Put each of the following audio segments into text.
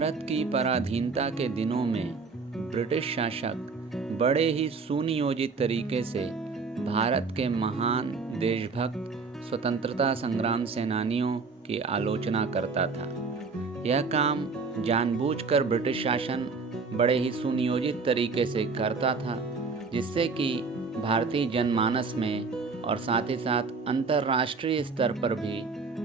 भारत की पराधीनता के दिनों में ब्रिटिश शासक बड़े ही सुनियोजित तरीके से भारत के महान देशभक्त स्वतंत्रता संग्राम सेनानियों की आलोचना करता था। यह काम जानबूझकर ब्रिटिश शासन बड़े ही सुनियोजित तरीके से करता था, जिससे कि भारतीय जनमानस में और साथ ही साथ अंतर्राष्ट्रीय स्तर पर भी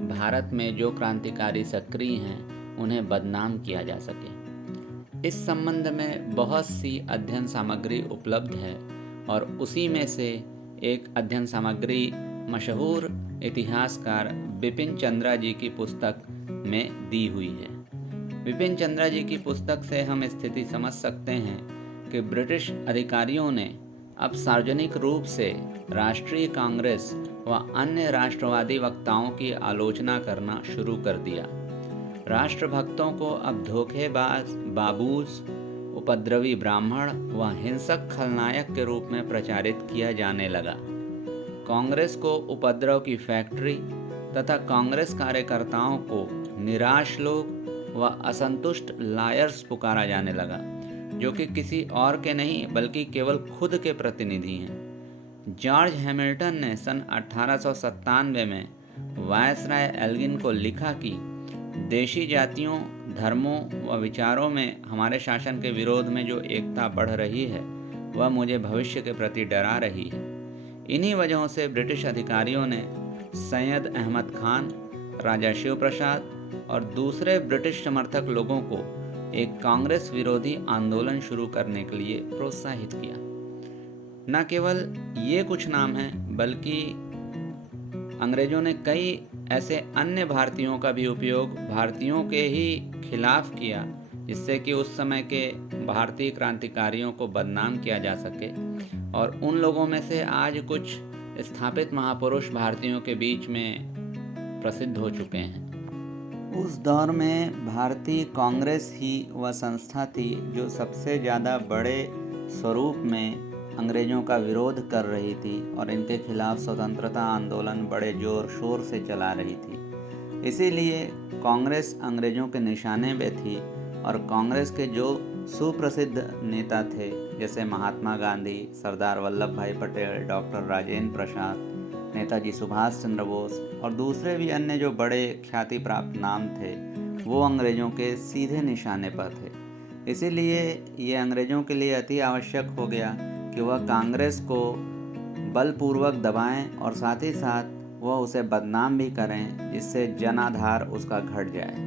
भारत में जो क्रांतिकारी सक्रिय हैं उन्हें बदनाम किया जा सके। इस संबंध में बहुत सी अध्ययन सामग्री उपलब्ध है और उसी में से एक अध्ययन सामग्री मशहूर इतिहासकार बिपिन चंद्रा जी की पुस्तक में दी हुई है। बिपिन चंद्रा जी की पुस्तक से हम स्थिति समझ सकते हैं कि ब्रिटिश अधिकारियों ने अब सार्वजनिक रूप से राष्ट्रीय कांग्रेस व अन्य राष्ट्रवादी वक्ताओं की आलोचना करना शुरू कर दिया। राष्ट्रभक्तों को अब धोखेबाज, बाबूज, उपद्रवी ब्राह्मण व हिंसक खलनायक के रूप में प्रचारित किया जाने लगा। कांग्रेस को उपद्रव की फैक्ट्री तथा कांग्रेस कार्यकर्ताओं को निराश लोग व असंतुष्ट लायर्स पुकारा जाने लगा, जो कि किसी और के नहीं बल्कि केवल खुद के प्रतिनिधि हैं। जॉर्ज हैमिल्टन ने सन 1897 में वायसराय एल्गिन को लिखा कि देशी जातियों, धर्मों व विचारों में हमारे शासन के विरोध में जो एकता बढ़ रही है वह मुझे भविष्य के प्रति डरा रही है। इन्हीं वजहों से ब्रिटिश अधिकारियों ने सैयद अहमद खान, राजा शिव प्रसाद और दूसरे ब्रिटिश समर्थक लोगों को एक कांग्रेस विरोधी आंदोलन शुरू करने के लिए प्रोत्साहित किया। न केवल ये कुछ नाम हैं, बल्कि अंग्रेजों ने कई ऐसे अन्य भारतीयों का भी उपयोग भारतीयों के ही खिलाफ किया, जिससे कि उस समय के भारतीय क्रांतिकारियों को बदनाम किया जा सके। और उन लोगों में से आज कुछ स्थापित महापुरुष भारतीयों के बीच में प्रसिद्ध हो चुके हैं। उस दौर में भारतीय कांग्रेस ही वह संस्था थी जो सबसे ज़्यादा बड़े स्वरूप में अंग्रेज़ों का विरोध कर रही थी और इनके खिलाफ स्वतंत्रता आंदोलन बड़े जोर शोर से चला रही थी। इसीलिए कांग्रेस अंग्रेज़ों के निशाने पे थी और कांग्रेस के जो सुप्रसिद्ध नेता थे, जैसे महात्मा गांधी, सरदार वल्लभ भाई पटेल, डॉक्टर राजेंद्र प्रसाद, नेताजी सुभाष चंद्र बोस और दूसरे भी अन्य जो बड़े ख्याति प्राप्त नाम थे, वो अंग्रेज़ों के सीधे निशाने पर थे। इसीलिए ये अंग्रेज़ों के लिए अति आवश्यक हो गया कि वह कांग्रेस को बलपूर्वक दबाएं और साथ ही साथ वह उसे बदनाम भी करें, जिससे जनाधार उसका घट जाए।